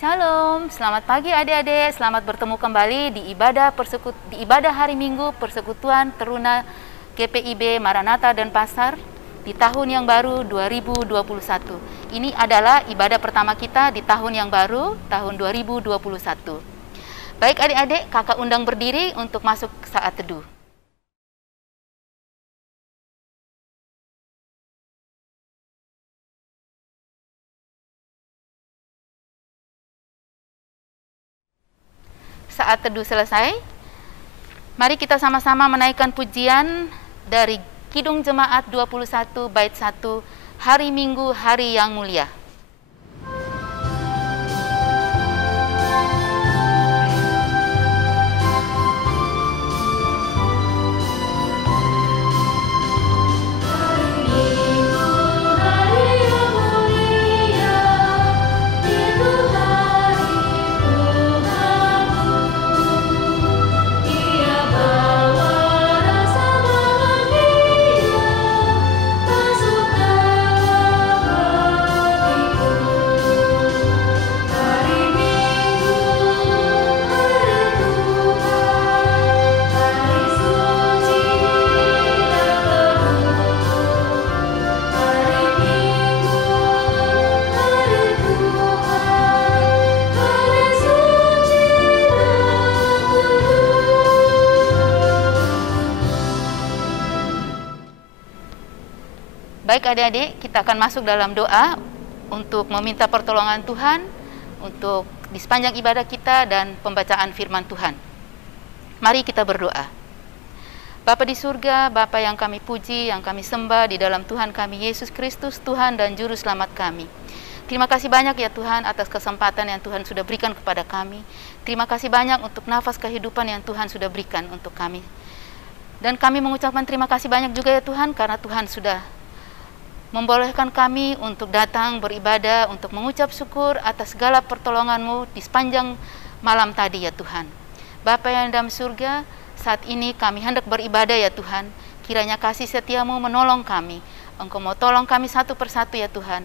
Shalom, selamat pagi adik-adik, selamat bertemu kembali di ibadah hari Minggu Persekutuan Teruna GPIB Maranatha Denpasar di tahun yang baru 2021. Ini adalah ibadah pertama kita di tahun yang baru, tahun 2021. Baik adik-adik, kakak undang berdiri untuk masuk saat teduh. Saat teduh selesai, mari kita sama-sama menaikkan pujian dari Kidung Jemaat 21 bait 1, Hari Minggu, Hari yang Mulia. Baik adik-adik, kita akan masuk dalam doa untuk meminta pertolongan Tuhan untuk di sepanjang ibadah kita dan pembacaan firman Tuhan. Mari kita berdoa. Bapa di surga, Bapa yang kami puji, yang kami sembah di dalam Tuhan kami Yesus Kristus, Tuhan dan Juru Selamat kami. Terima kasih banyak ya Tuhan atas kesempatan yang Tuhan sudah berikan kepada kami. Terima kasih banyak untuk nafas kehidupan yang Tuhan sudah berikan untuk kami. Dan kami mengucapkan terima kasih banyak juga ya Tuhan karena Tuhan sudah membolehkan kami untuk datang beribadah, untuk mengucap syukur atas segala pertolongan-Mu di sepanjang malam tadi ya Tuhan. Bapa yang dalam surga, saat ini kami hendak beribadah ya Tuhan. Kiranya kasih setia-Mu menolong kami. Engkau mau tolong kami satu persatu ya Tuhan.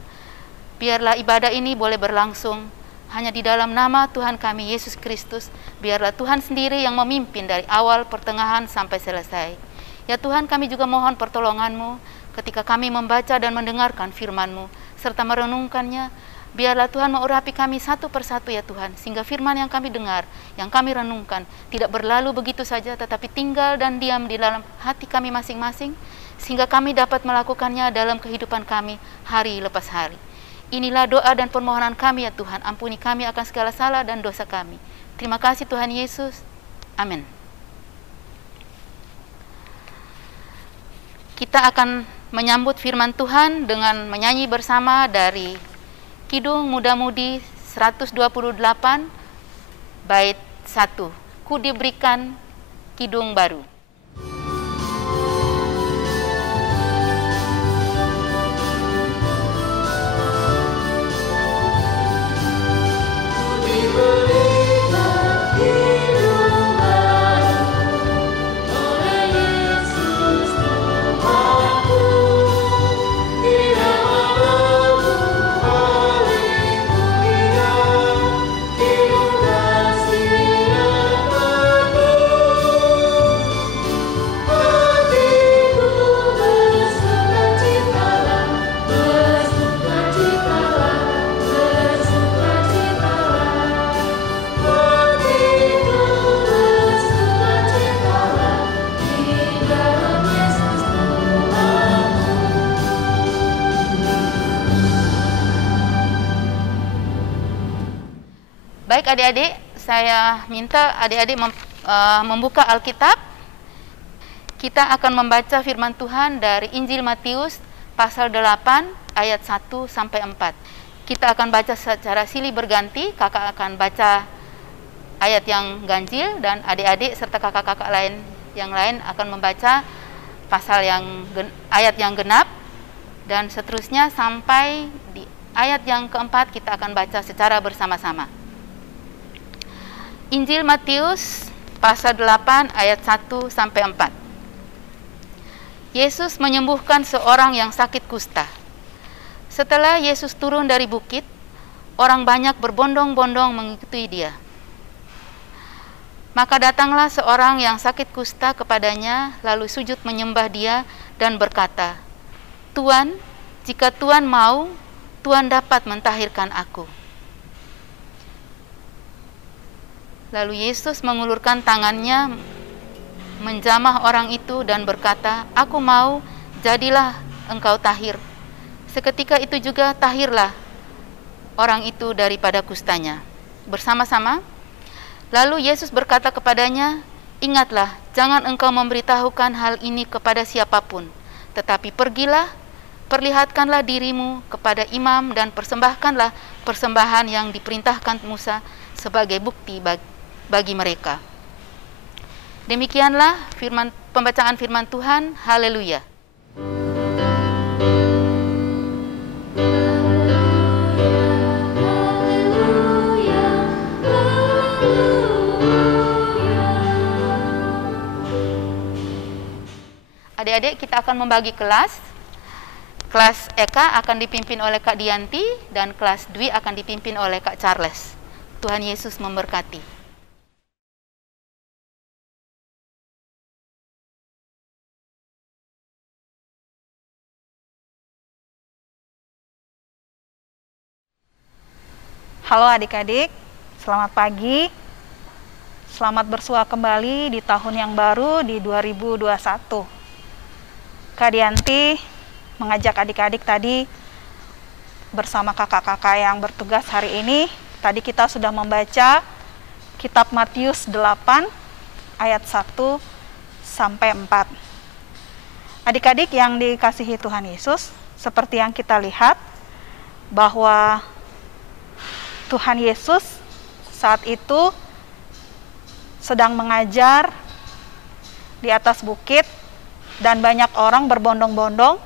Biarlah ibadah ini boleh berlangsung hanya di dalam nama Tuhan kami Yesus Kristus. Biarlah Tuhan sendiri yang memimpin dari awal, pertengahan sampai selesai. Ya Tuhan, kami juga mohon pertolongan-Mu ketika kami membaca dan mendengarkan firman-Mu serta merenungkannya. Biarlah Tuhan mengurapi kami satu persatu ya Tuhan, sehingga firman yang kami dengar, yang kami renungkan tidak berlalu begitu saja, tetapi tinggal dan diam di dalam hati kami masing-masing, sehingga kami dapat melakukannya dalam kehidupan kami hari lepas hari. Inilah doa dan permohonan kami ya Tuhan, ampuni kami akan segala salah dan dosa kami. Terima kasih Tuhan Yesus. Amin. Kita akan menyambut firman Tuhan dengan menyanyi bersama dari Kidung Muda-Mudi 128 bait 1. Ku diberikan kidung baru. Baik adik-adik, saya minta adik-adik membuka Alkitab. Kita akan membaca firman Tuhan dari Injil Matius pasal 8 ayat 1 sampai 4. Kita akan baca secara silih berganti, kakak akan baca ayat yang ganjil dan adik-adik serta kakak-kakak yang lain akan membaca ayat yang genap, dan seterusnya sampai di ayat yang keempat kita akan baca secara bersama-sama. Injil Matius pasal 8 ayat 1 sampai 4. Yesus menyembuhkan seorang yang sakit kusta. Setelah Yesus turun dari bukit, orang banyak berbondong-bondong mengikuti dia. Maka datanglah seorang yang sakit kusta kepadanya, lalu sujud menyembah dia dan berkata, "Tuan, jika Tuan mau, Tuan dapat mentahirkan aku." Lalu Yesus mengulurkan tangannya, menjamah orang itu dan berkata, "Aku mau, jadilah engkau tahir." Seketika itu juga tahirlah orang itu daripada kustanya. Bersama-sama, lalu Yesus berkata kepadanya, "Ingatlah, jangan engkau memberitahukan hal ini kepada siapapun, tetapi pergilah, perlihatkanlah dirimu kepada imam dan persembahkanlah persembahan yang diperintahkan Musa sebagai bukti bagi mereka." Demikianlah pembacaan firman Tuhan. Haleluya. Adik-adik, kita akan membagi kelas. Kelas Eka akan dipimpin oleh Kak Dianti dan kelas Dwi akan dipimpin oleh Kak Charles. Tuhan Yesus memberkati. Halo adik-adik, selamat pagi. Selamat bersua kembali di tahun yang baru di 2021. Kak Dianti mengajak adik-adik tadi bersama kakak-kakak yang bertugas hari ini. Tadi kita sudah membaca kitab Matius 8 ayat 1 sampai 4. Adik-adik yang dikasihi Tuhan Yesus, seperti yang kita lihat bahwa Tuhan Yesus saat itu sedang mengajar di atas bukit dan banyak orang berbondong-bondong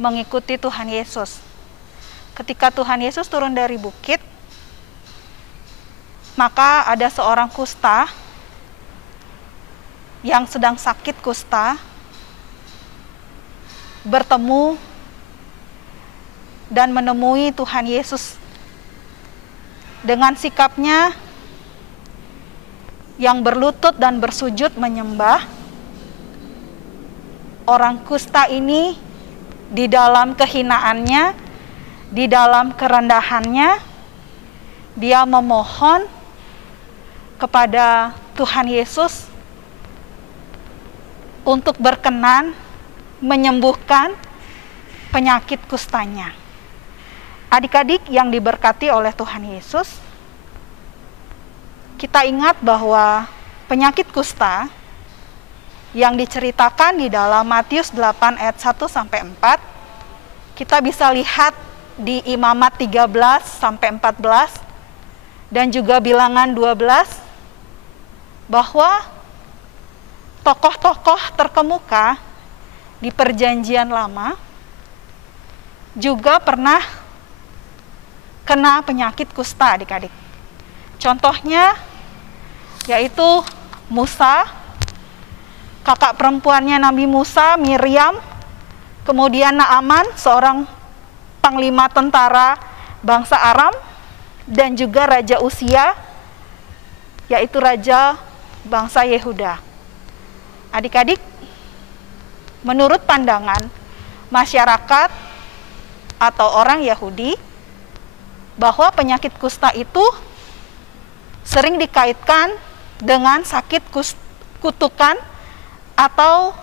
mengikuti Tuhan Yesus. Ketika Tuhan Yesus turun dari bukit, maka ada seorang kusta yang sedang sakit kusta bertemu dan menemui Tuhan Yesus. Dengan sikapnya yang berlutut dan bersujud menyembah, orang kusta ini di dalam kehinaannya, di dalam kerendahannya, dia memohon kepada Tuhan Yesus untuk berkenan menyembuhkan penyakit kustanya. Adik-adik yang diberkati oleh Tuhan Yesus, kita ingat bahwa penyakit kusta yang diceritakan di dalam Matius 8 ayat 1 sampai 4, kita bisa lihat di Imamat 13 sampai 14 dan juga Bilangan 12 bahwa tokoh-tokoh terkemuka di Perjanjian Lama juga pernah kena penyakit kusta, adik-adik. Contohnya yaitu Musa, kakak perempuannya Nabi Musa, Miriam, kemudian Naaman, seorang panglima tentara bangsa Aram, dan juga Raja Usia, yaitu raja bangsa Yehuda. Adik-adik, menurut pandangan masyarakat atau orang Yahudi, bahwa penyakit kusta itu sering dikaitkan dengan sakit kutukan atau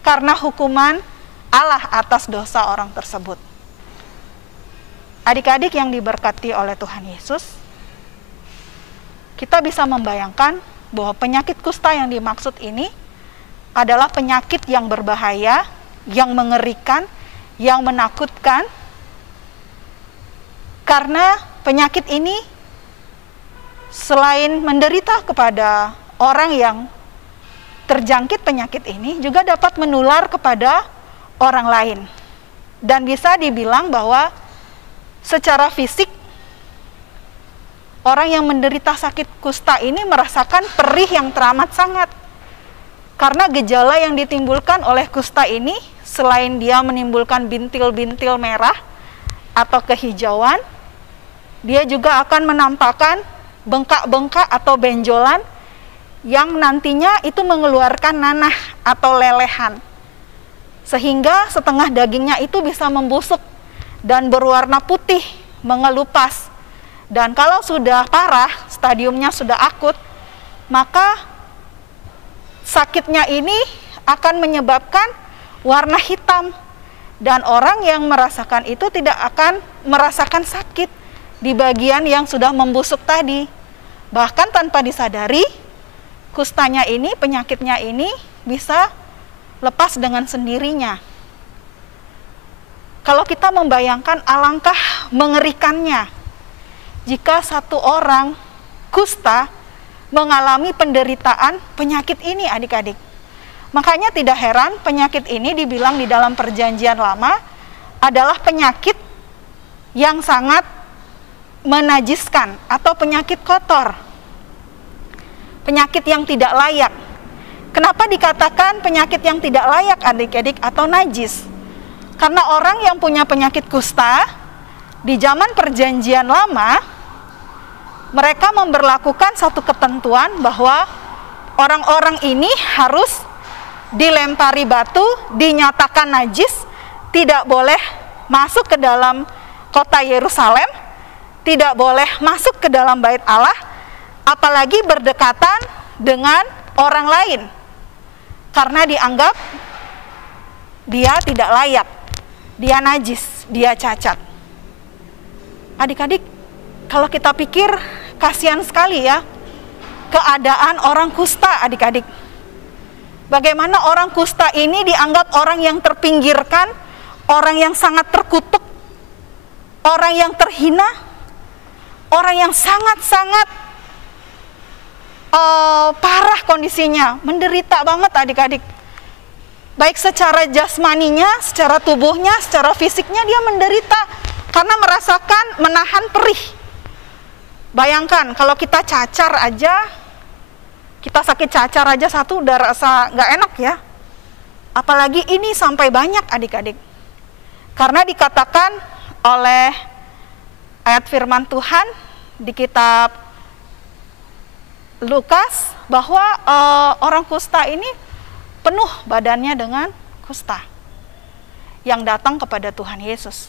karena hukuman Allah atas dosa orang tersebut. Adik-adik yang diberkati oleh Tuhan Yesus, kita bisa membayangkan bahwa penyakit kusta yang dimaksud ini adalah penyakit yang berbahaya, yang mengerikan, yang menakutkan. Karena penyakit ini selain menderita kepada orang yang terjangkit penyakit ini, juga dapat menular kepada orang lain. Dan bisa dibilang bahwa secara fisik, orang yang menderita sakit kusta ini merasakan perih yang teramat sangat. Karena gejala yang ditimbulkan oleh kusta ini, selain dia menimbulkan bintil-bintil merah atau kehijauan, dia juga akan menampakkan bengkak-bengkak atau benjolan yang nantinya itu mengeluarkan nanah atau lelehan. Sehingga setengah dagingnya itu bisa membusuk dan berwarna putih, mengelupas. Dan kalau sudah parah, stadiumnya sudah akut, maka sakitnya ini akan menyebabkan warna hitam. Dan orang yang merasakan itu tidak akan merasakan sakit di bagian yang sudah membusuk tadi. Bahkan tanpa disadari, kustanya ini, penyakitnya ini bisa lepas dengan sendirinya. Kalau kita membayangkan alangkah mengerikannya jika satu orang kusta mengalami penderitaan penyakit ini, adik-adik. Makanya tidak heran penyakit ini dibilang di dalam Perjanjian Lama adalah penyakit yang sangat menajiskan atau penyakit kotor. Penyakit yang tidak layak. Kenapa dikatakan penyakit yang tidak layak, adik-adik, atau najis? Karena orang yang punya penyakit kusta di zaman Perjanjian Lama, mereka memberlakukan satu ketentuan bahwa orang-orang ini harus dilempari batu, dinyatakan najis, tidak boleh masuk ke dalam kota Yerusalem, tidak boleh masuk ke dalam bait Allah, apalagi berdekatan dengan orang lain, karena dianggap dia tidak layak, dia najis, dia cacat. Adik-adik, kalau kita pikir, kasihan sekali ya keadaan orang kusta, adik-adik. Bagaimana orang kusta ini dianggap orang yang terpinggirkan, orang yang sangat terkutuk, orang yang terhina, orang yang sangat-sangat parah kondisinya, menderita banget adik-adik. Baik secara jasmaninya, secara tubuhnya, secara fisiknya dia menderita karena merasakan menahan perih. Bayangkan kalau kita cacar aja, kita sakit cacar aja satu udah rasa nggak enak ya. Apalagi ini sampai banyak, adik-adik. Karena dikatakan oleh ayat firman Tuhan di kitab Lukas bahwa orang kusta ini penuh badannya dengan kusta yang datang kepada Tuhan Yesus.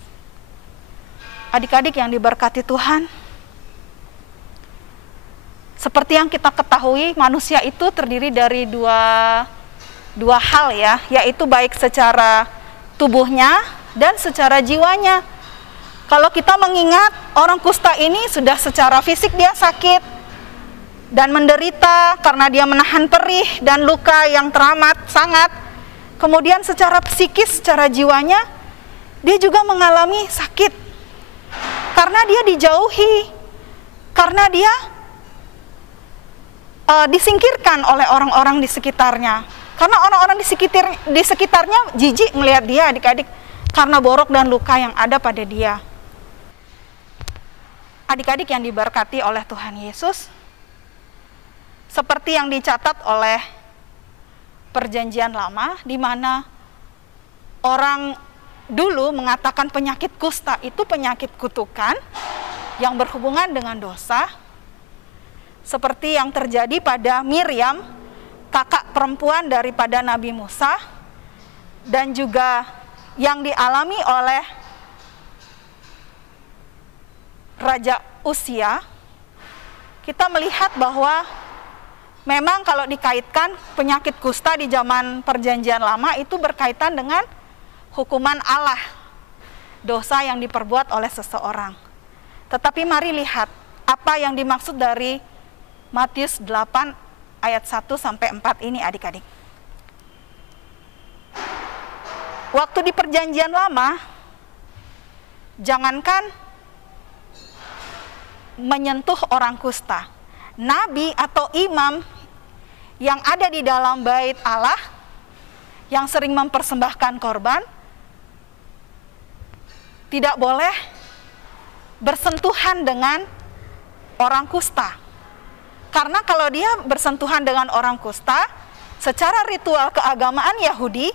Adik-adik yang diberkati Tuhan, seperti yang kita ketahui, manusia itu terdiri dari dua hal ya, yaitu baik secara tubuhnya dan secara jiwanya. Kalau kita mengingat orang kusta ini sudah secara fisik dia sakit dan menderita karena dia menahan perih dan luka yang teramat sangat. Kemudian secara psikis, secara jiwanya, dia juga mengalami sakit karena dia dijauhi, karena dia disingkirkan oleh orang-orang di sekitarnya. Karena orang-orang di sekitarnya jijik melihat dia, adik-adik, karena borok dan luka yang ada pada dia. Adik-adik yang diberkati oleh Tuhan Yesus, seperti yang dicatat oleh Perjanjian Lama, di mana orang dulu mengatakan penyakit kusta itu penyakit kutukan yang berhubungan dengan dosa, seperti yang terjadi pada Miriam, kakak perempuan daripada Nabi Musa, dan juga yang dialami oleh Raja Uzia. Kita melihat bahwa memang kalau dikaitkan penyakit kusta di zaman Perjanjian Lama itu berkaitan dengan hukuman Allah, dosa yang diperbuat oleh seseorang. Tetapi mari lihat apa yang dimaksud dari Matius 8 ayat 1 sampai 4 ini, adik-adik. Waktu di Perjanjian Lama, jangankan menyentuh orang kusta, nabi atau imam yang ada di dalam bait Allah, yang sering mempersembahkan korban, tidak boleh bersentuhan dengan orang kusta. Karena kalau dia bersentuhan dengan orang kusta, secara ritual keagamaan Yahudi,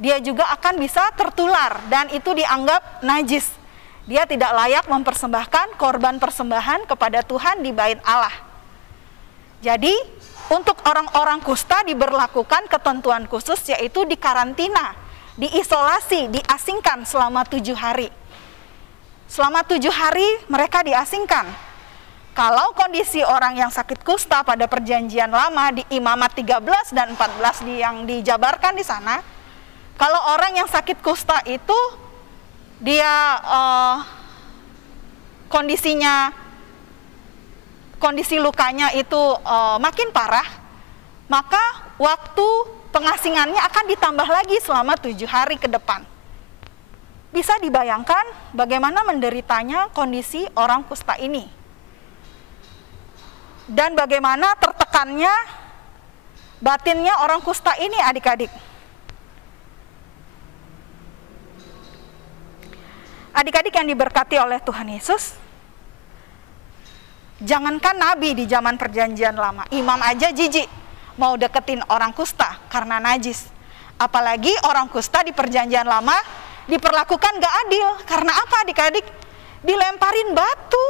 dia juga akan bisa tertular dan itu dianggap najis. Dia tidak layak mempersembahkan korban persembahan kepada Tuhan di bait Allah. Jadi, untuk orang-orang kusta diberlakukan ketentuan khusus, yaitu dikarantina, diisolasi, diasingkan selama 7 hari. Selama 7 hari mereka diasingkan. Kalau kondisi orang yang sakit kusta pada perjanjian lama di Imamat 13 dan 14 yang dijabarkan di sana, kalau orang yang sakit kusta itu dia kondisi lukanya itu makin parah, maka waktu pengasingannya akan ditambah lagi selama 7 hari ke depan. Bisa dibayangkan bagaimana menderitanya kondisi orang kusta ini, dan bagaimana tertekannya batinnya orang kusta ini, adik-adik. Adik-adik yang diberkati oleh Tuhan Yesus, jangankan nabi di zaman perjanjian lama, imam aja jijik mau deketin orang kusta karena najis. Apalagi orang kusta di perjanjian lama diperlakukan gak adil. Karena apa, adik-adik? Dilemparin batu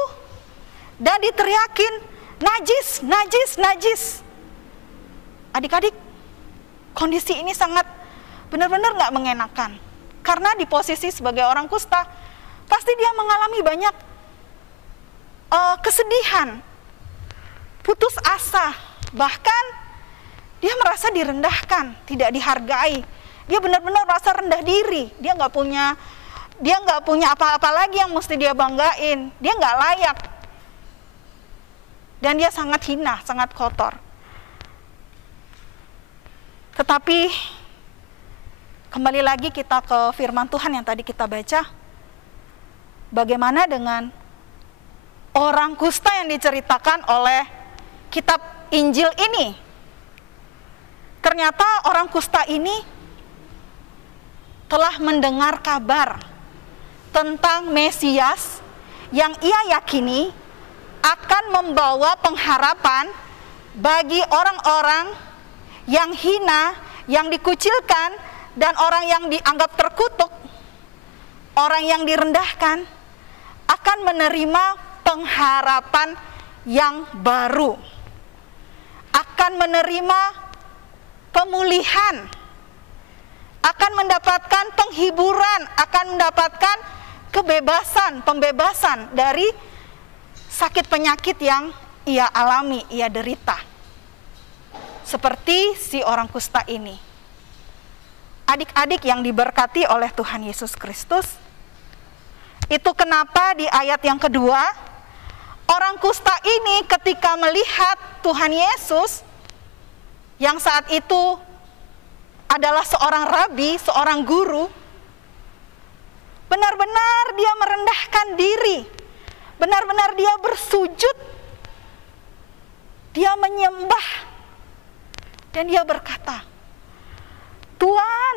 dan diteriakin, najis, najis, najis. Adik-adik, kondisi ini sangat benar-benar gak mengenakan. Karena di posisi sebagai orang kusta, pasti dia mengalami banyak kesedihan, putus asa, bahkan dia merasa direndahkan, tidak dihargai. Dia benar-benar merasa rendah diri. Dia nggak punya apa-apa lagi yang mesti dia banggain. Dia nggak layak, dan dia sangat hina, sangat kotor. Tetapi kembali lagi kita ke firman Tuhan yang tadi kita baca. Bagaimana dengan orang kusta yang diceritakan oleh kitab Injil ini? Ternyata orang kusta ini telah mendengar kabar tentang Mesias yang ia yakini akan membawa pengharapan bagi orang-orang yang hina, yang dikucilkan, dan orang yang dianggap terkutuk, orang yang direndahkan, akan menerima pengharapan yang baru, akan menerima pemulihan, akan mendapatkan penghiburan, akan mendapatkan pembebasan dari sakit penyakit yang ia alami, ia derita. Seperti si orang kusta ini. Adik-adik yang diberkati oleh Tuhan Yesus Kristus, itu kenapa di ayat yang kedua, orang kusta ini ketika melihat Tuhan Yesus, yang saat itu adalah seorang rabi, seorang guru, benar-benar dia merendahkan diri, benar-benar dia bersujud, dia menyembah, dan dia berkata, Tuhan,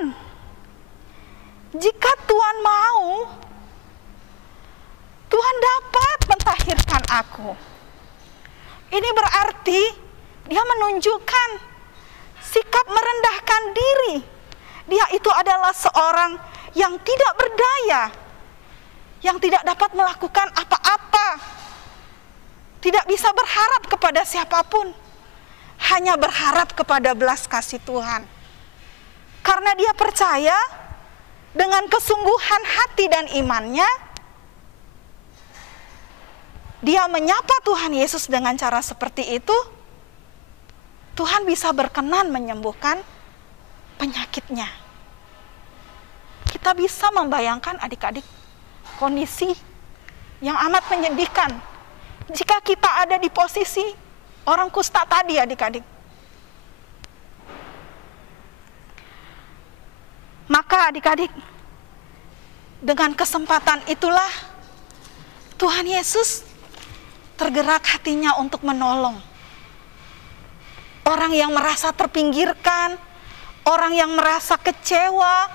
jika Tuhan mau, Tuhan dapat mentahirkan aku. Ini berarti dia menunjukkan sikap merendahkan diri. Dia itu adalah seorang yang tidak berdaya, yang tidak dapat melakukan apa-apa, tidak bisa berharap kepada siapapun, hanya berharap kepada belas kasih Tuhan. Karena dia percaya dengan kesungguhan hati dan imannya, dia menyapa Tuhan Yesus dengan cara seperti itu, Tuhan bisa berkenan menyembuhkan penyakitnya. Kita bisa membayangkan, adik-adik, kondisi yang amat menyedihkan jika kita ada di posisi orang kusta tadi, adik-adik. Maka adik-adik, dengan kesempatan itulah Tuhan Yesus tergerak hatinya untuk menolong orang yang merasa terpinggirkan, orang yang merasa kecewa,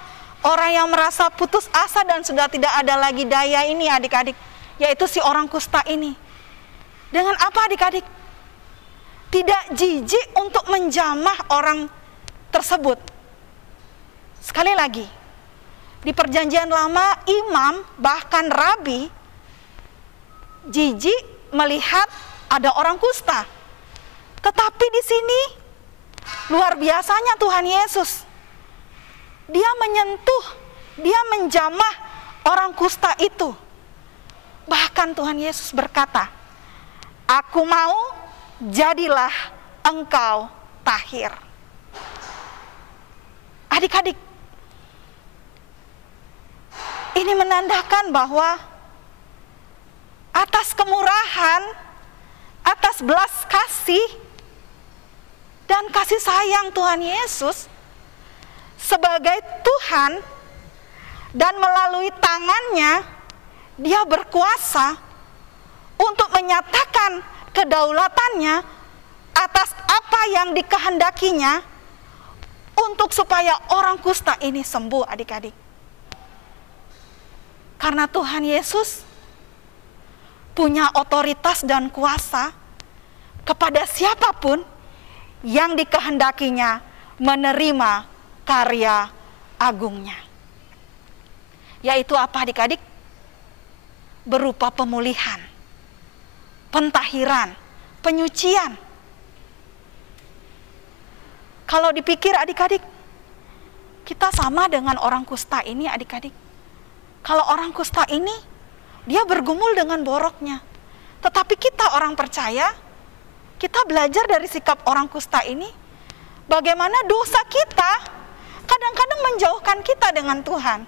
orang yang merasa putus asa dan sudah tidak ada lagi daya ini, adik-adik, yaitu si orang kusta ini. Dengan apa, adik-adik? Tidak jijik untuk menjamah orang tersebut. Sekali lagi, Di perjanjian lama, imam bahkan rabi jijik melihat ada orang kusta. Tetapi di sini luar biasanya Tuhan Yesus. Dia menyentuh, dia menjamah orang kusta itu. Bahkan Tuhan Yesus berkata, "Aku mau, jadilah engkau tahir." Adik-adik, ini menandakan bahwa atas kemurahan, atas belas kasih dan kasih sayang Tuhan Yesus sebagai Tuhan, dan melalui tangannya dia berkuasa untuk menyatakan kedaulatannya atas apa yang dikehendakinya untuk supaya orang kusta ini sembuh, adik-adik. Karena Tuhan Yesus punya otoritas dan kuasa kepada siapapun yang dikehendakinya menerima karya agungnya. Yaitu apa, adik-adik? Berupa pemulihan, pentahiran, penyucian. Kalau dipikir, adik-adik, kita sama dengan orang kusta ini, adik-adik. Kalau orang kusta ini, dia bergumul dengan boroknya. Tetapi kita orang percaya, kita belajar dari sikap orang kusta ini, bagaimana dosa kita kadang-kadang menjauhkan kita dengan Tuhan.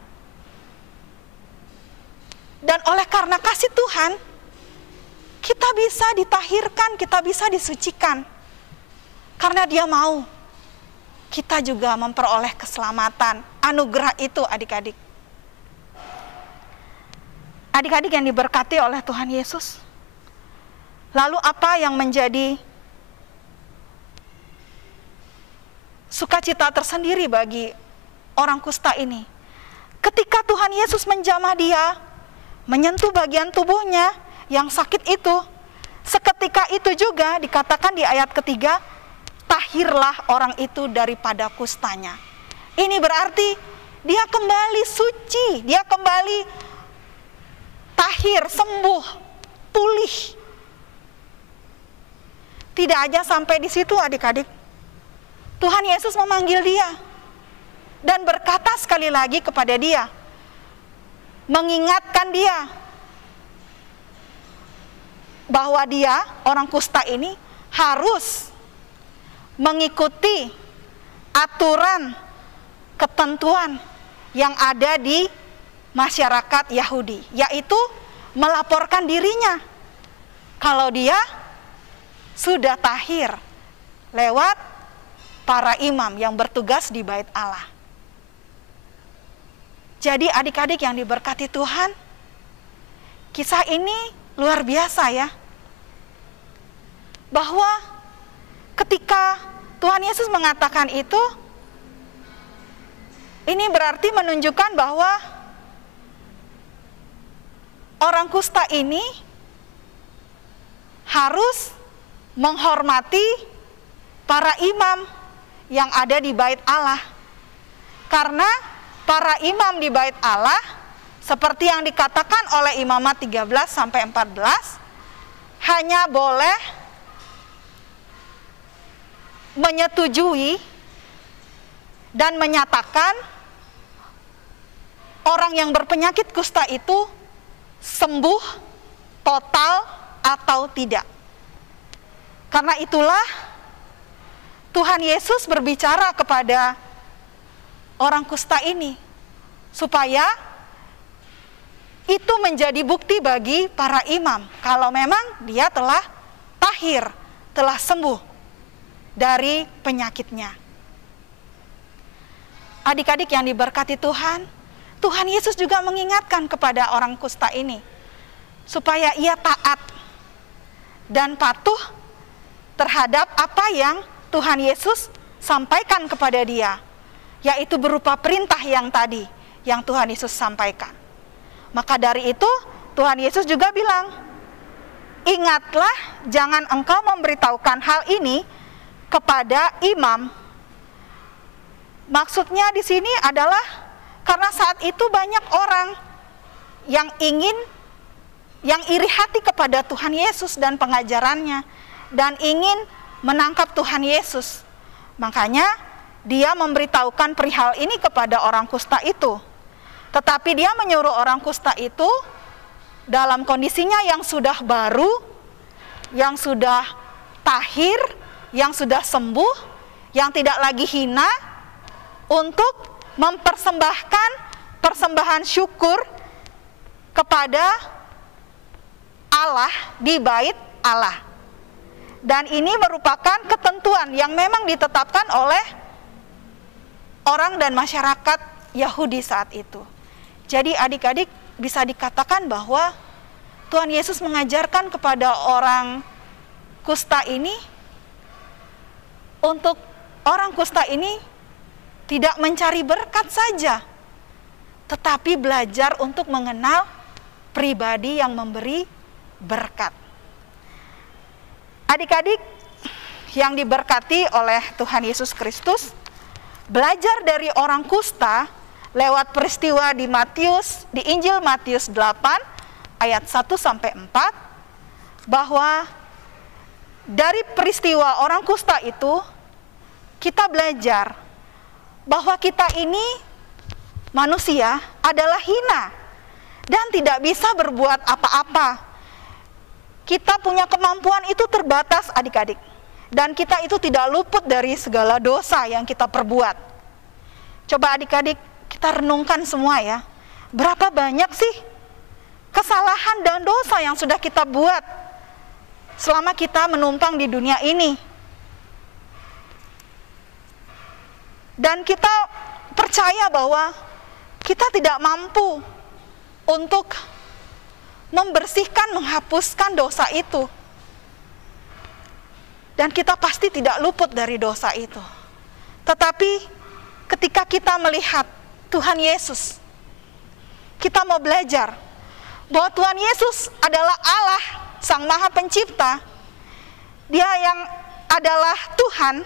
Dan oleh karena kasih Tuhan, kita bisa ditahirkan, kita bisa disucikan. Karena dia mau kita juga memperoleh keselamatan, anugerah itu, adik-adik. Adik-adik yang diberkati oleh Tuhan Yesus. Lalu apa yang menjadi sukacita tersendiri bagi orang kusta ini? Ketika Tuhan Yesus menjamah dia, menyentuh bagian tubuhnya yang sakit itu, seketika itu juga dikatakan di ayat ketiga, tahirlah orang itu daripada kustanya. Ini berarti dia kembali suci, dia kembali tahir, sembuh, pulih. Tidak aja sampai di situ, adik-adik. Tuhan Yesus memanggil dia dan berkata sekali lagi kepada dia, mengingatkan dia bahwa dia, orang kusta ini, harus mengikuti aturan, ketentuan yang ada di masyarakat Yahudi, yaitu melaporkan dirinya kalau dia sudah tahir lewat para imam yang bertugas di Bait Allah. Jadi adik-adik yang diberkati Tuhan, kisah ini luar biasa ya. Bahwa ketika Tuhan Yesus mengatakan itu, ini berarti menunjukkan bahwa orang kusta ini harus menghormati para imam yang ada di Bait Allah. Karena para imam di Bait Allah, seperti yang dikatakan oleh Imamat 13-14, hanya boleh menyetujui dan menyatakan orang yang berpenyakit kusta itu sembuh total atau tidak. Karena itulah Tuhan Yesus berbicara kepada orang kusta ini supaya itu menjadi bukti bagi para imam kalau memang dia telah tahir, telah sembuh dari penyakitnya. Adik-adik yang diberkati Tuhan, Tuhan Yesus juga mengingatkan kepada orang kusta ini supaya ia taat dan patuh terhadap apa yang Tuhan Yesus sampaikan kepada dia, yaitu berupa perintah yang tadi yang Tuhan Yesus sampaikan. Maka dari itu Tuhan Yesus juga bilang, ingatlah, jangan engkau memberitahukan hal ini kepada imam. Maksudnya di sini adalah Karena saat itu banyak orang yang iri hati kepada Tuhan Yesus dan pengajarannya, dan ingin menangkap Tuhan Yesus. Makanya dia memberitahukan perihal ini kepada orang kusta itu. Tetapi dia menyuruh orang kusta itu dalam kondisinya yang sudah baru, yang sudah tahir, yang sudah sembuh, yang tidak lagi hina, untuk mempersembahkan persembahan syukur kepada Allah di bait Allah. Dan ini merupakan ketentuan yang memang ditetapkan oleh orang dan masyarakat Yahudi saat itu. Jadi adik-adik, bisa dikatakan bahwa Tuhan Yesus mengajarkan kepada orang kusta ini, untuk orang kusta ini tidak mencari berkat saja, tetapi belajar untuk mengenal pribadi yang memberi berkat. Adik-adik yang diberkati oleh Tuhan Yesus Kristus, belajar dari orang kusta lewat peristiwa di Injil Matius 8 ayat 1 sampai 4, bahwa dari peristiwa orang kusta itu kita belajar bahwa kita ini manusia adalah hina dan tidak bisa berbuat apa-apa. Kita punya kemampuan itu terbatas, adik-adik, dan kita itu tidak luput dari segala dosa yang kita perbuat. Coba adik-adik kita renungkan semua ya, berapa banyak sih kesalahan dan dosa yang sudah kita buat selama kita menumpang di dunia ini. Dan kita percaya bahwa kita tidak mampu untuk membersihkan, menghapuskan dosa itu. Dan kita pasti tidak luput dari dosa itu. Tetapi ketika kita melihat Tuhan Yesus, kita mau belajar bahwa Tuhan Yesus adalah Allah, Sang Maha Pencipta. Dia yang adalah Tuhan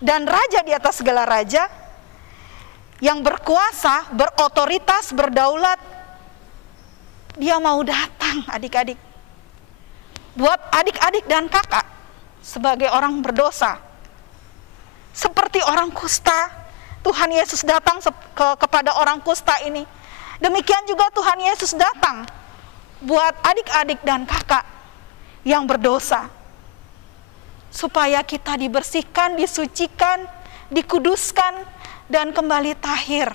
dan Raja di atas segala raja, yang berkuasa, berotoritas, berdaulat. Dia mau datang, adik-adik, buat adik-adik dan kakak sebagai orang berdosa. Seperti orang kusta, Tuhan Yesus datang kepada orang kusta ini. Demikian juga Tuhan Yesus datang buat adik-adik dan kakak yang berdosa, supaya kita dibersihkan, disucikan, dikuduskan, dan kembali tahir,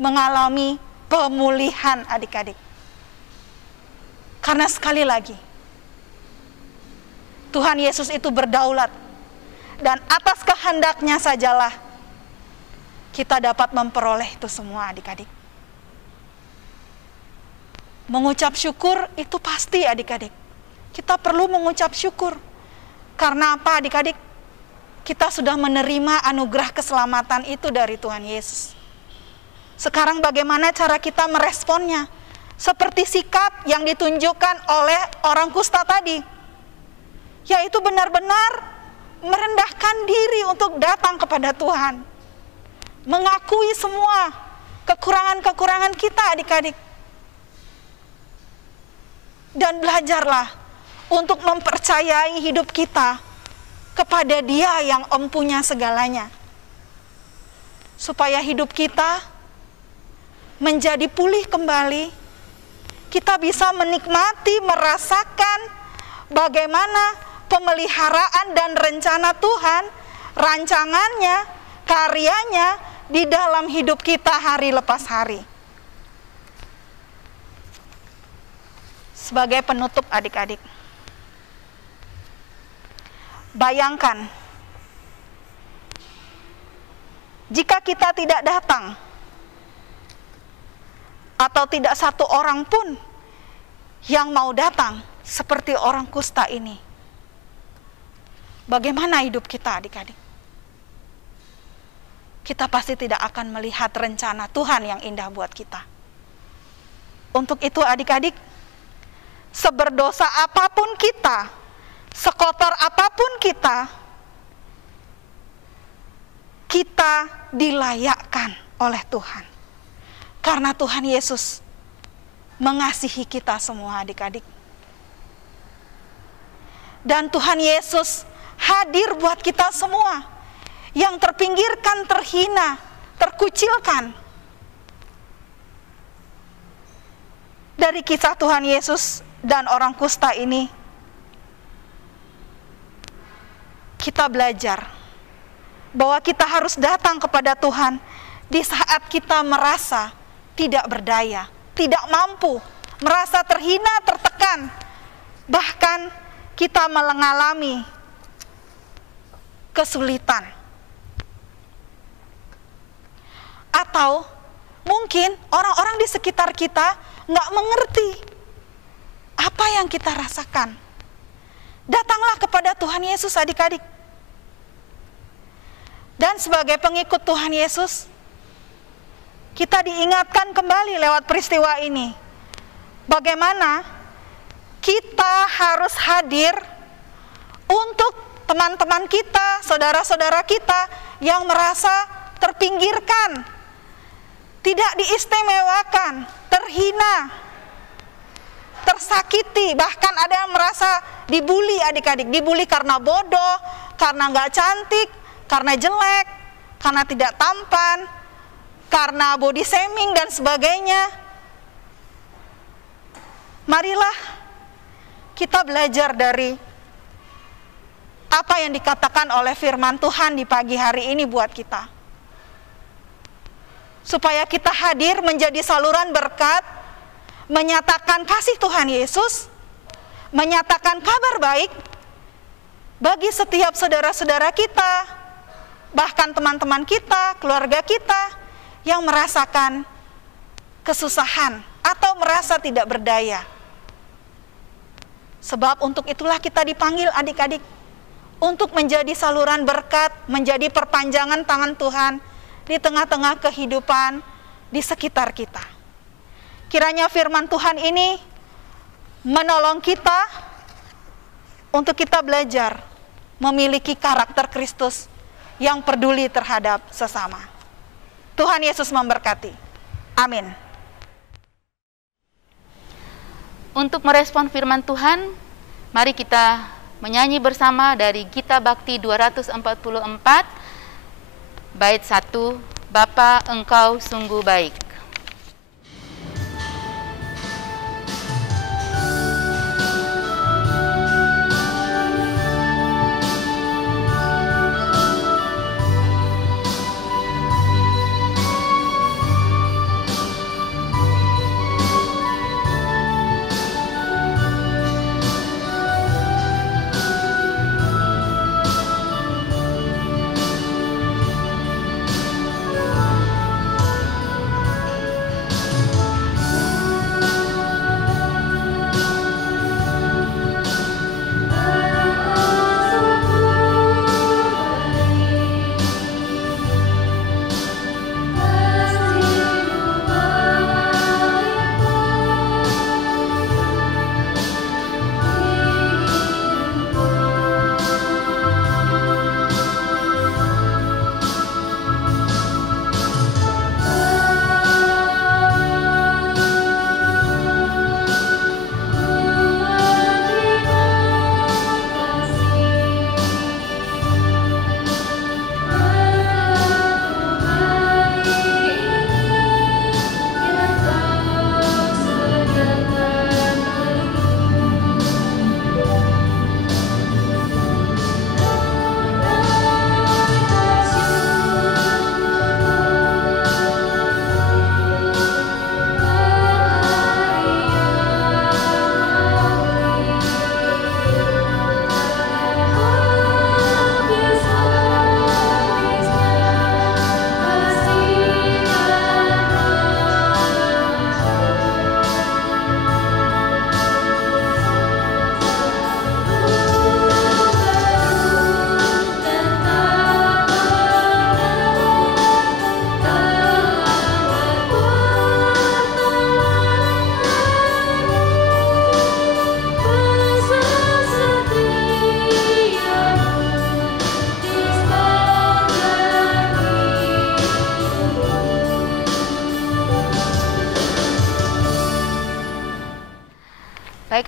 mengalami pemulihan, adik-adik. Karena sekali lagi, Tuhan Yesus itu berdaulat, dan atas kehendaknya sajalah kita dapat memperoleh itu semua, adik-adik. Mengucap syukur itu pasti, adik-adik. Kita perlu mengucap syukur. Karena apa, adik-adik? Kita sudah menerima anugerah keselamatan itu dari Tuhan Yesus. Sekarang bagaimana cara kita meresponnya? Seperti sikap yang ditunjukkan oleh orang kusta tadi, yaitu benar-benar merendahkan diri untuk datang kepada Tuhan, mengakui semua kekurangan-kekurangan kita, adik-adik. Dan belajarlah untuk mempercayai hidup kita kepada Dia yang empunya segalanya, supaya hidup kita menjadi pulih kembali. Kita bisa menikmati, merasakan bagaimana pemeliharaan dan rencana Tuhan, rancangannya, karyanya di dalam hidup kita hari lepas hari. Sebagai penutup, adik-adik, bayangkan jika kita tidak datang, atau tidak satu orang pun yang mau datang seperti orang kusta ini, bagaimana hidup kita, adik-adik? Kita pasti tidak akan melihat rencana Tuhan yang indah buat kita. Untuk itu, adik-adik, seberdosa apapun kita, sekotor apapun kita dilayakkan oleh Tuhan. Karena Tuhan Yesus mengasihi kita semua adik-adik. Dan Tuhan Yesus hadir buat kita semua yang terpinggirkan, terhina, terkucilkan. Dari kisah Tuhan Yesus dan orang kusta ini, kita belajar bahwa kita harus datang kepada Tuhan di saat kita merasa tidak berdaya, tidak mampu, merasa terhina, tertekan, bahkan kita mengalami kesulitan. Atau mungkin orang-orang di sekitar kita nggak mengerti apa yang kita rasakan. Datanglah kepada Tuhan Yesus adik-adik. Dan sebagai pengikut Tuhan Yesus, kita diingatkan kembali lewat peristiwa ini, bagaimana kita harus hadir untuk teman-teman kita, saudara-saudara kita yang merasa terpinggirkan, tidak diistimewakan, terhina, tersakiti, bahkan ada yang merasa dibully adik-adik, dibully karena bodoh, karena nggak cantik, karena jelek, karena tidak tampan, karena body shaming dan sebagainya. Marilah kita belajar dari apa yang dikatakan oleh firman Tuhan di pagi hari ini buat kita, supaya kita hadir menjadi saluran berkat, menyatakan kasih Tuhan Yesus, menyatakan kabar baik bagi setiap saudara-saudara kita, bahkan teman-teman kita, keluarga kita yang merasakan kesusahan atau merasa tidak berdaya. Sebab untuk itulah kita dipanggil adik-adik, untuk menjadi saluran berkat, menjadi perpanjangan tangan Tuhan di tengah-tengah kehidupan di sekitar kita. Kiranya firman Tuhan ini menolong kita untuk kita belajar memiliki karakter Kristus yang peduli terhadap sesama. Tuhan Yesus memberkati. Amin. Untuk merespon firman Tuhan, mari kita menyanyi bersama dari Gita Bakti 244, bait 1, Bapa Engkau sungguh baik.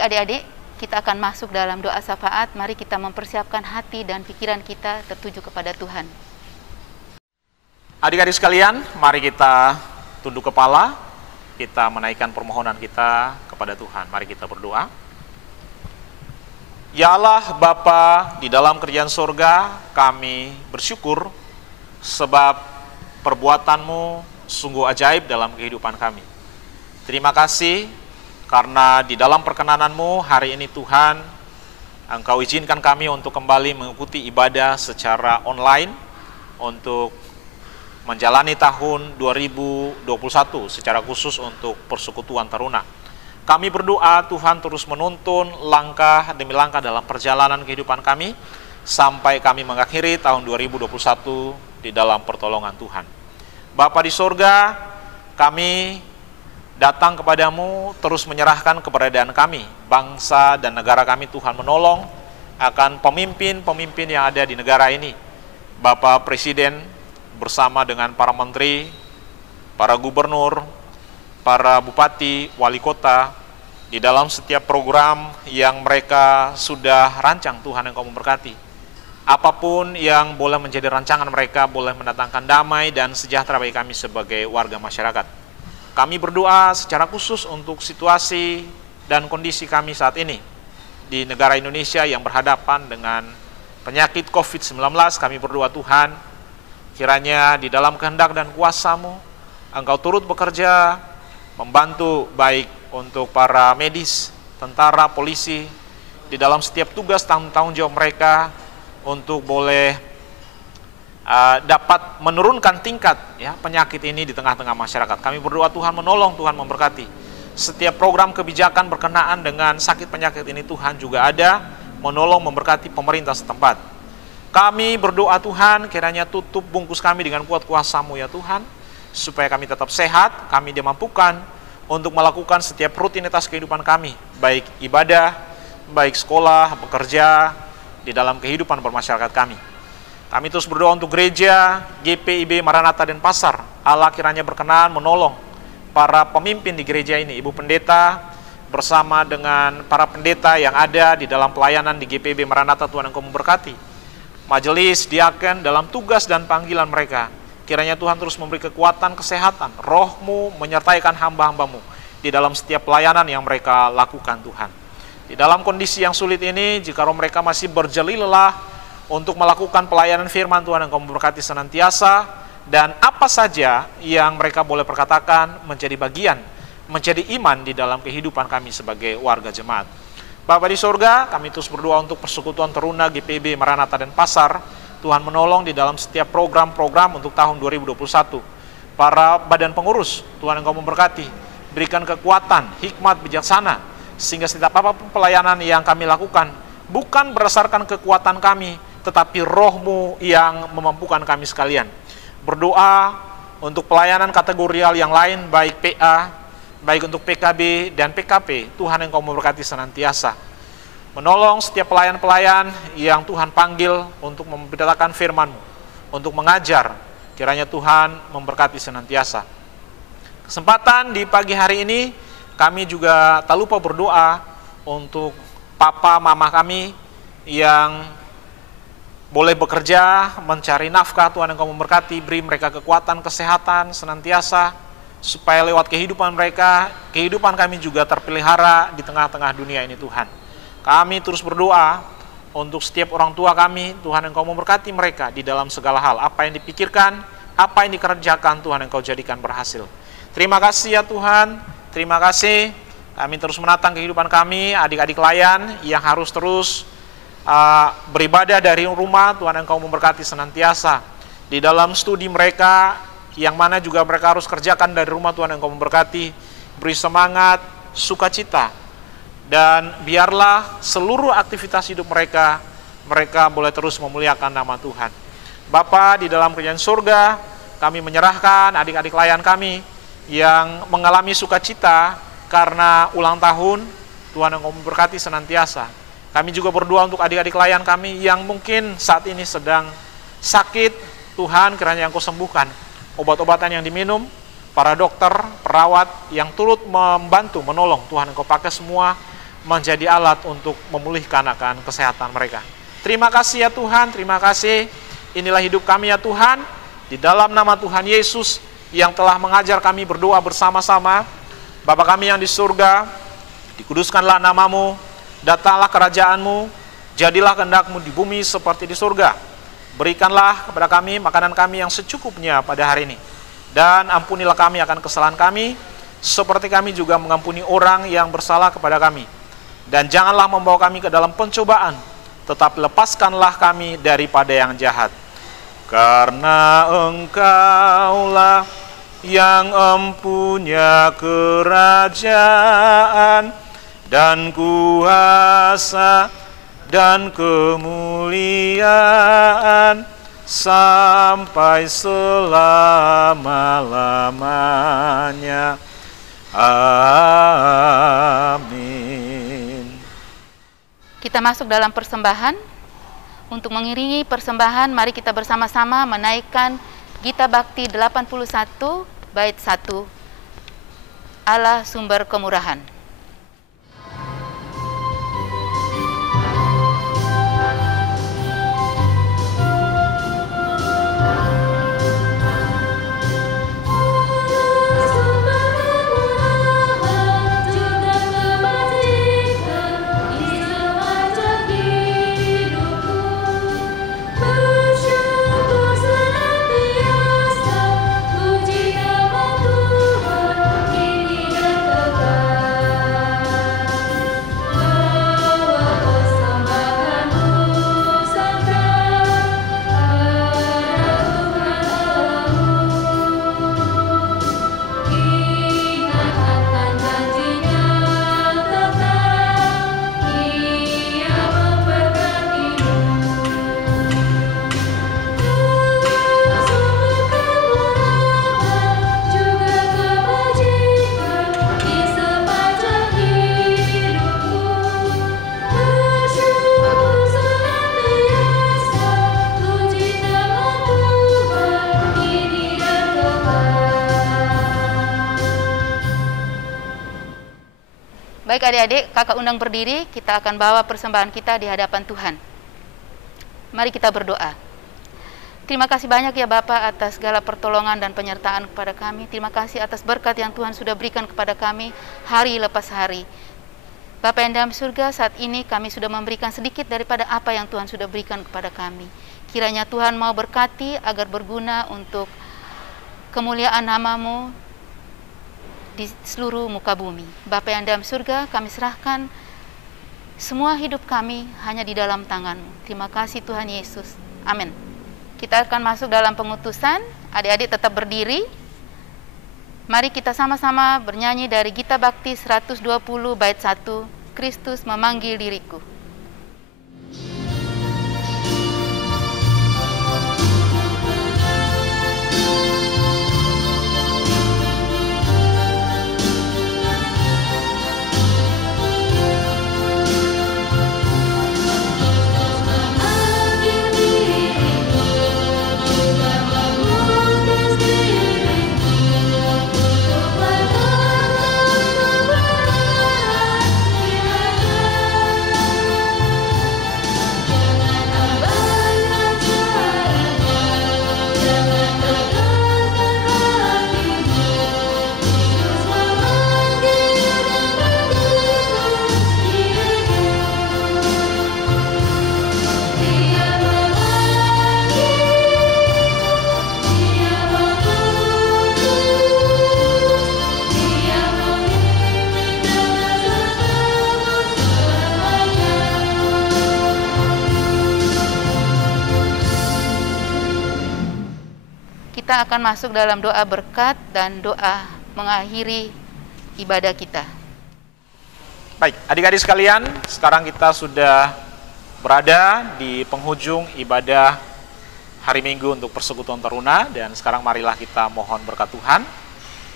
Baik adik-adik, kita akan masuk dalam doa syafaat. Mari kita mempersiapkan hati dan pikiran kita tertuju kepada Tuhan. Adik-adik sekalian, mari kita tunduk kepala, kita menaikkan permohonan kita kepada Tuhan. Mari kita berdoa. Ya Allah Bapa di dalam kerajaan surga, kami bersyukur sebab perbuatan-Mu sungguh ajaib dalam kehidupan kami. Terima kasih karena di dalam perkenanan-Mu hari ini Tuhan, Engkau izinkan kami untuk kembali mengikuti ibadah secara online untuk menjalani tahun 2021 secara khusus untuk persekutuan taruna. Kami berdoa Tuhan terus menuntun langkah demi langkah dalam perjalanan kehidupan kami sampai kami mengakhiri tahun 2021 di dalam pertolongan Tuhan. Bapa di sorga, kami datang kepadamu terus menyerahkan keberadaan kami, bangsa dan negara kami. Tuhan menolong akan pemimpin-pemimpin yang ada di negara ini. Bapak Presiden bersama dengan para menteri, para gubernur, para bupati, wali kota, di dalam setiap program yang mereka sudah rancang, Tuhan Engkau memberkati. Apapun yang boleh menjadi rancangan mereka, boleh mendatangkan damai dan sejahtera bagi kami sebagai warga masyarakat. Kami berdoa secara khusus untuk situasi dan kondisi kami saat ini di negara Indonesia yang berhadapan dengan penyakit COVID-19. Kami berdoa Tuhan, kiranya di dalam kehendak dan kuasa-Mu, Engkau turut bekerja, membantu baik untuk para medis, tentara, polisi, di dalam setiap tugas tanggung jawab mereka untuk boleh dapat menurunkan tingkat penyakit ini di tengah-tengah masyarakat. Kami berdoa Tuhan menolong, Tuhan memberkati. Setiap program kebijakan berkenaan dengan sakit penyakit ini Tuhan juga ada, menolong memberkati pemerintah setempat. Kami berdoa Tuhan, kiranya tutup bungkus kami dengan kuat kuasa-Mu ya Tuhan, supaya kami tetap sehat, kami dimampukan untuk melakukan setiap rutinitas kehidupan kami, baik ibadah, baik sekolah, bekerja, di dalam kehidupan bermasyarakat kami. Kami terus berdoa untuk gereja, GPIB, Maranatha, dan Pasar. Allah kiranya berkenan menolong para pemimpin di gereja ini, Ibu Pendeta, bersama dengan para pendeta yang ada di dalam pelayanan di GPIB Maranatha. Tuhan Engkau memberkati. Majelis, diaken, dalam tugas dan panggilan mereka. Kiranya Tuhan terus memberi kekuatan, kesehatan, Roh-Mu menyertaikan hamba-hamba-Mu di dalam setiap pelayanan yang mereka lakukan Tuhan. Di dalam kondisi yang sulit ini, jika roh mereka masih berjeli lelah untuk melakukan pelayanan firman Tuhan, Engkau memberkati senantiasa, dan apa saja yang mereka boleh perkatakan menjadi bagian, menjadi iman di dalam kehidupan kami sebagai warga jemaat. Bapa di sorga, kami terus berdoa untuk persekutuan teruna GPIB, Maranatha, dan Pasar. Tuhan menolong di dalam setiap program-program untuk tahun 2021. Para badan pengurus, Tuhan Engkau memberkati, berikan kekuatan, hikmat, bijaksana, sehingga setiap apapun pelayanan yang kami lakukan, bukan berdasarkan kekuatan kami, tetapi Roh-Mu yang memampukan kami sekalian. Berdoa untuk pelayanan kategorial yang lain, baik PA, baik untuk PKB dan PKP, Tuhan Engkau memberkati senantiasa. Menolong setiap pelayan-pelayan yang Tuhan panggil untuk memberitakan firman-Mu, untuk mengajar, kiranya Tuhan memberkati senantiasa. Kesempatan di pagi hari ini, kami juga tak lupa berdoa untuk papa, mama kami yang boleh bekerja, mencari nafkah. Tuhan Engkau memberkati, beri mereka kekuatan, kesehatan senantiasa, supaya lewat kehidupan mereka, kehidupan kami juga terpelihara di tengah-tengah dunia ini Tuhan. Kami terus berdoa untuk setiap orang tua kami, Tuhan Engkau memberkati mereka di dalam segala hal. Apa yang dipikirkan, apa yang dikerjakan, Tuhan Engkau jadikan berhasil. Terima kasih ya Tuhan, terima kasih. Kami terus menatang kehidupan kami, adik-adik layan yang harus terus beribadah dari rumah. Tuhan Engkau memberkati senantiasa di dalam studi mereka, yang mana juga mereka harus kerjakan dari rumah. Tuhan Engkau memberkati, beri semangat, sukacita, dan biarlah seluruh aktivitas hidup mereka boleh terus memuliakan nama Tuhan. Bapa di dalam kerajaan surga, kami menyerahkan adik-adik layan kami yang mengalami sukacita karena ulang tahun. Tuhan Engkau memberkati senantiasa. Kami juga berdoa untuk adik-adik layan kami yang mungkin saat ini sedang sakit. Tuhan kiranya Engkau sembuhkan. Obat-obatan yang diminum, para dokter, perawat yang turut membantu, menolong, Tuhan Engkau pakai semua menjadi alat untuk memulihkan akan kesehatan mereka. Terima kasih ya Tuhan, terima kasih. Inilah hidup kami ya Tuhan, di dalam nama Tuhan Yesus yang telah mengajar kami berdoa bersama-sama. Bapa kami yang di surga, dikuduskanlah namamu, datanglah kerajaan-Mu, jadilah kehendak-Mu di bumi seperti di surga. Berikanlah kepada kami makanan kami yang secukupnya pada hari ini. Dan ampunilah kami akan kesalahan kami, seperti kami juga mengampuni orang yang bersalah kepada kami. Dan janganlah membawa kami ke dalam pencobaan, tetapi lepaskanlah kami daripada yang jahat. Karena Engkaulah yang empunya kerajaan dan kuasa dan kemuliaan sampai selama-lamanya. Amin. Kita masuk dalam persembahan. Untuk mengiringi persembahan, mari kita bersama-sama menaikkan Gita Bakti 81 bait 1, Allah Sumber Kemurahan. Baik adik-adik, kakak undang berdiri, kita akan bawa persembahan kita di hadapan Tuhan. Mari kita berdoa. Terima kasih banyak ya Bapak atas segala pertolongan dan penyertaan kepada kami. Terima kasih atas berkat yang Tuhan sudah berikan kepada kami hari lepas hari. Bapak yang dalam surga, saat ini kami sudah memberikan sedikit daripada apa yang Tuhan sudah berikan kepada kami. Kiranya Tuhan mau berkati agar berguna untuk kemuliaan nama-Mu di seluruh muka bumi. Bapa yang dalam surga, kami serahkan semua hidup kami hanya di dalam tangan-Mu. Terima kasih Tuhan Yesus. Amin. Kita akan masuk dalam pengutusan. Adik-adik tetap berdiri. Mari kita sama-sama bernyanyi dari Gita Bakti 120 bait 1, Kristus memanggil diriku. Kita akan masuk dalam doa berkat dan doa mengakhiri ibadah kita. Baik, adik-adik sekalian, sekarang kita sudah berada di penghujung ibadah hari Minggu untuk Persekutuan Taruna, dan sekarang marilah kita mohon berkat Tuhan.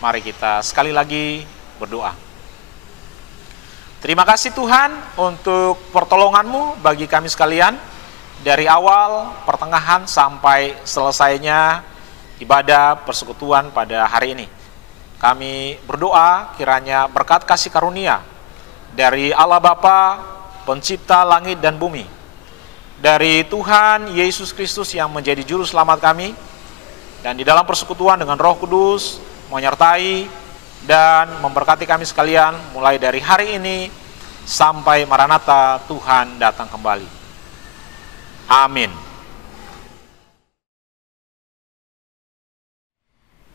Mari kita sekali lagi berdoa. Terima kasih Tuhan untuk pertolongan-Mu bagi kami sekalian, dari awal, pertengahan, sampai selesainya ibadah persekutuan pada hari ini. Kami berdoa kiranya berkat kasih karunia dari Allah Bapa, pencipta langit dan bumi, dari Tuhan Yesus Kristus yang menjadi juru selamat kami, dan di dalam persekutuan dengan Roh Kudus menyertai dan memberkati kami sekalian mulai dari hari ini sampai Maranatha Tuhan datang kembali. Amin.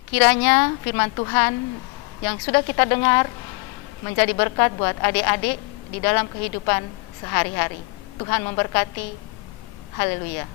Kiranya firman Tuhan yang sudah kita dengar menjadi berkat buat adik-adik di dalam kehidupan sehari-hari. Tuhan memberkati. Haleluya.